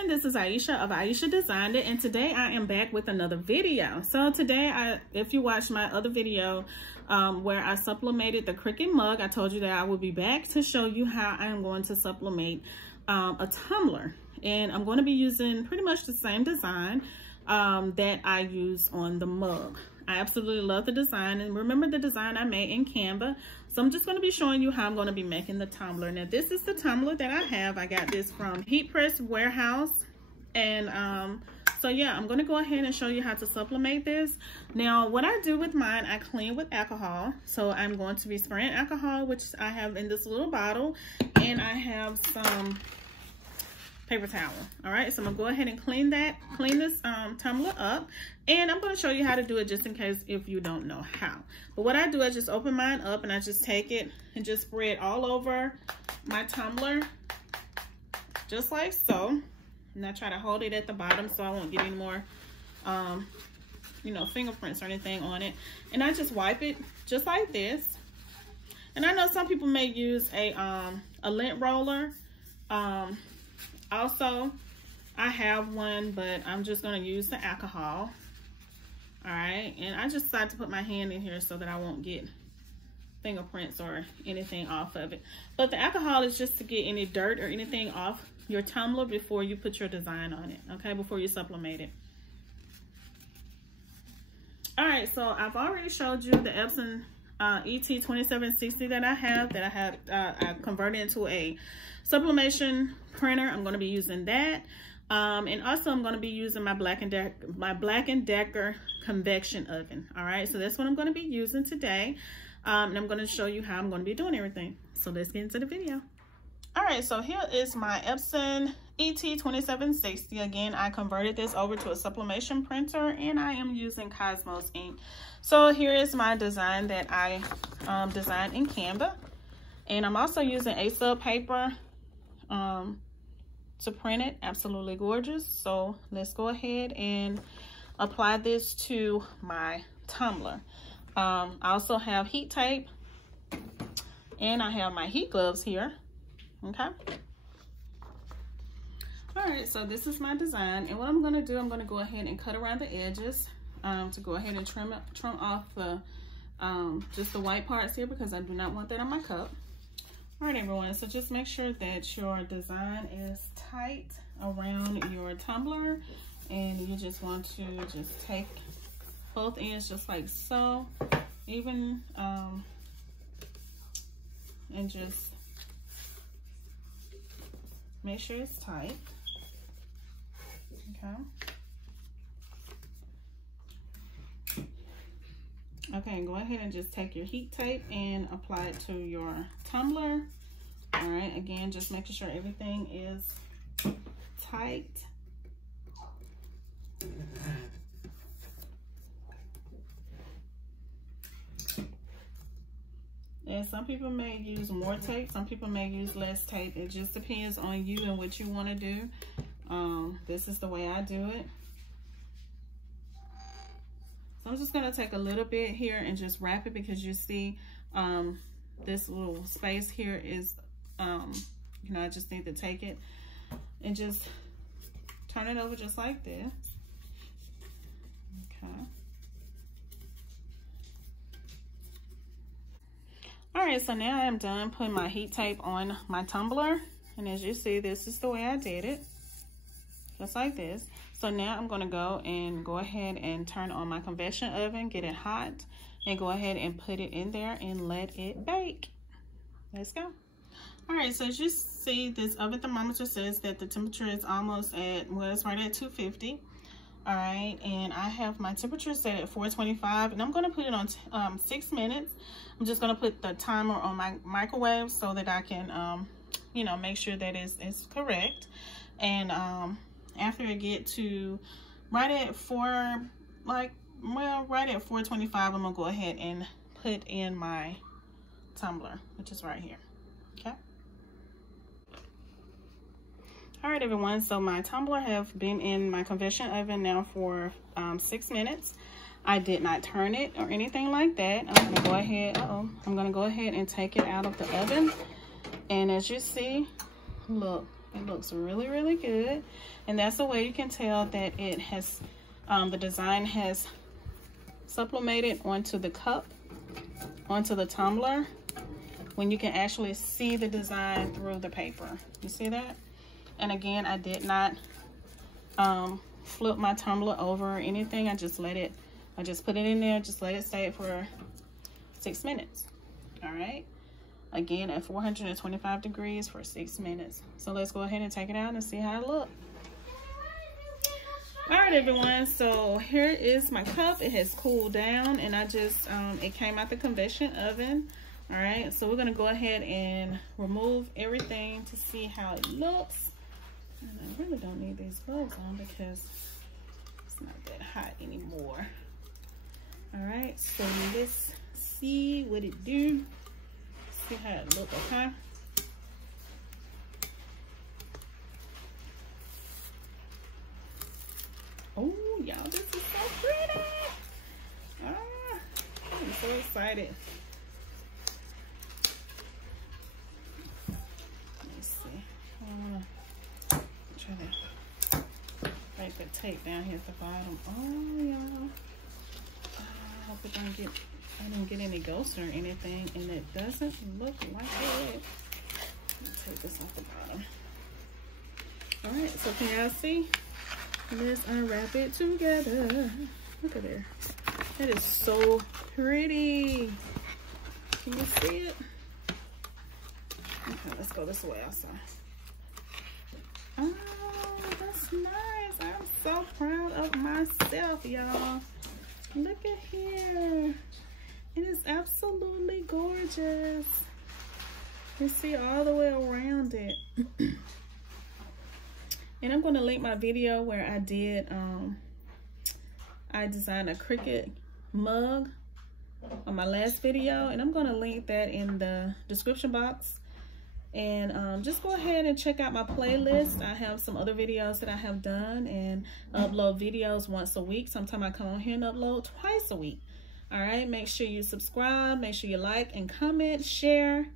everyone, this is Ieasha of Ieasha Designed It, and today I am back with another video. So today, if you watched my other video where I sublimated the Cricut mug, I told you that I will be back to show you how I am going to sublimate a tumbler. And I'm going to be using pretty much the same design that I use on the mug. I absolutely love the design, and remember the design I made in Canva. So I'm just going to be showing you how I'm going to be making the tumbler. Now this is the tumbler that I have. I got this from Heat Press Warehouse, and so yeah, I'm going to go ahead and show you how to sublimate this. Now what I do with mine, I clean with alcohol. So I'm going to be spraying alcohol, which I have in this little bottle, and I have some paper towel. All right, so I'm gonna go ahead and clean this tumbler up, and I'm going to show you how to do it just in case if you don't know how. But what I do is just open mine up, and I just take it and just spray it all over my tumbler, just like so. And I try to hold it at the bottom so I won't get any more you know, fingerprints or anything on it. And I just wipe it just like this. And I know some people may use a lint roller. Also, I have one, but I'm just going to use the alcohol. All right, and I just decided to put my hand in here so that I won't get fingerprints or anything off of it. But the alcohol is just to get any dirt or anything off your tumbler before you put your design on it, okay, before you sublimate it. All right, so I've already showed you the Epson ET2760 that I have, I converted into a sublimation printer. I'm going to be using that, and also I'm going to be using my Black & Decker convection oven. All right, so that's what I'm going to be using today, and I'm going to show you how I'm going to be doing everything. So let's get into the video. All right, so here is my Epson ET2760. Again, I converted this over to a sublimation printer, and I am using Cosmos ink. So here is my design that I designed in Canva, and I'm also using A-sub paper to print it. Absolutely gorgeous. So let's go ahead and apply this to my tumbler. I also have heat tape, and I have my heat gloves here. Okay. All right, so this is my design, and what I'm going to do, I'm going to go ahead and cut around the edges to go ahead and trim off the just the white parts here, because I do not want that on my cup. All right, everyone, so just make sure that your design is tight around your tumbler, and you just want to just take both ends just like so, even and just make sure it's tight. Okay, and go ahead and just take your heat tape and apply it to your tumbler. All right, again, just making sure everything is tight. And some people may use more tape, some people may use less tape. It just depends on you and what you want to do. This is the way I do it. So I'm just going to take a little bit here and just wrap it, because you see this little space here is, you know, I just need to take it and just turn it over just like this. Okay. All right, so now I'm done putting my heat tape on my tumbler, and as you see, this is the way I did it, just like this. So now I'm going to go ahead and turn on my convection oven, get it hot, and go ahead and put it in there and let it bake. Let's go. All right, so as you see, this oven thermometer says that the temperature is almost at, well, it's right at 250. All right, and I have my temperature set at 425, and I'm going to put it on 6 minutes. I'm just going to put the timer on my microwave so that I can, you know, make sure that it's correct. And after I get to right at 425, I'm going to go ahead and put in my tumbler, which is right here. Okay. All right, everyone, so my tumbler have been in my convection oven now for 6 minutes. I did not turn it or anything like that. I'm gonna go ahead, I'm gonna go ahead and take it out of the oven. And as you see, look, It looks really, really good. And that's the way you can tell that it has, the design has sublimated onto the cup, onto the tumbler, when you can actually see the design through the paper. You see that? And again, I did not flip my tumbler over or anything. I just put it in there, just let it stay for 6 minutes. All right. Again, at 425 degrees for 6 minutes. So let's go ahead and take it out and see how it looks. All right, everyone. So here is my cup. It has cooled down, and I just, it came out the convection oven. All right. So we're going to go ahead and remove everything to see how it looks. And I really don't need these gloves on because it's not that hot anymore. All right. So let's see what it do. See how it look, okay? Oh, y'all, this is so pretty. I'm so excited. Let's see. I want to try to break the tape down here at the bottom. Oh, y'all. I hope it don't get... I didn't get any ghosts or anything, and it doesn't look like it. Let me take this off the bottom. All right, so can y'all see? Let's unwrap it together. Look at there. That is so pretty. Can you see it? Okay, let's go this way also. Oh, that's nice. I'm so proud of myself, y'all. Look at here. It is absolutely gorgeous. You see all the way around it. And I'm going to link my video where I did, I designed a Cricut mug on my last video. And I'm going to link that in the description box. And just go ahead and check out my playlist. I have some other videos that I have done and upload videos once a week. Sometimes I come on here and upload twice a week. All right, make sure you subscribe, make sure you like and comment, share,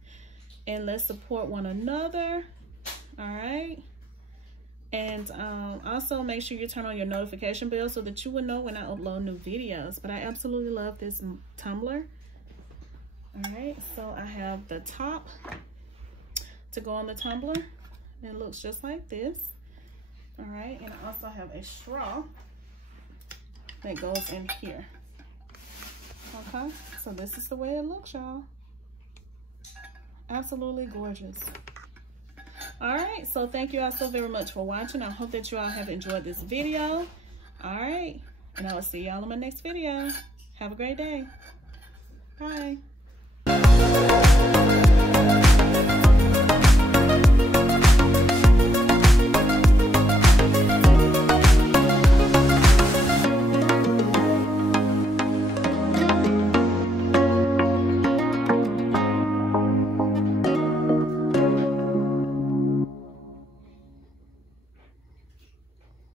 and let's support one another. All right. And also make sure you turn on your notification bell so that you will know when I upload new videos. But I absolutely love this tumbler. All right, so I have the top to go on the tumbler. It looks just like this. All right, and I also have a straw that goes in here. Okay, so this is the way it looks, y'all. Absolutely gorgeous. All right, so thank you all so very much for watching. I hope that you all have enjoyed this video. All right, and I will see y'all in my next video. Have a great day. Bye.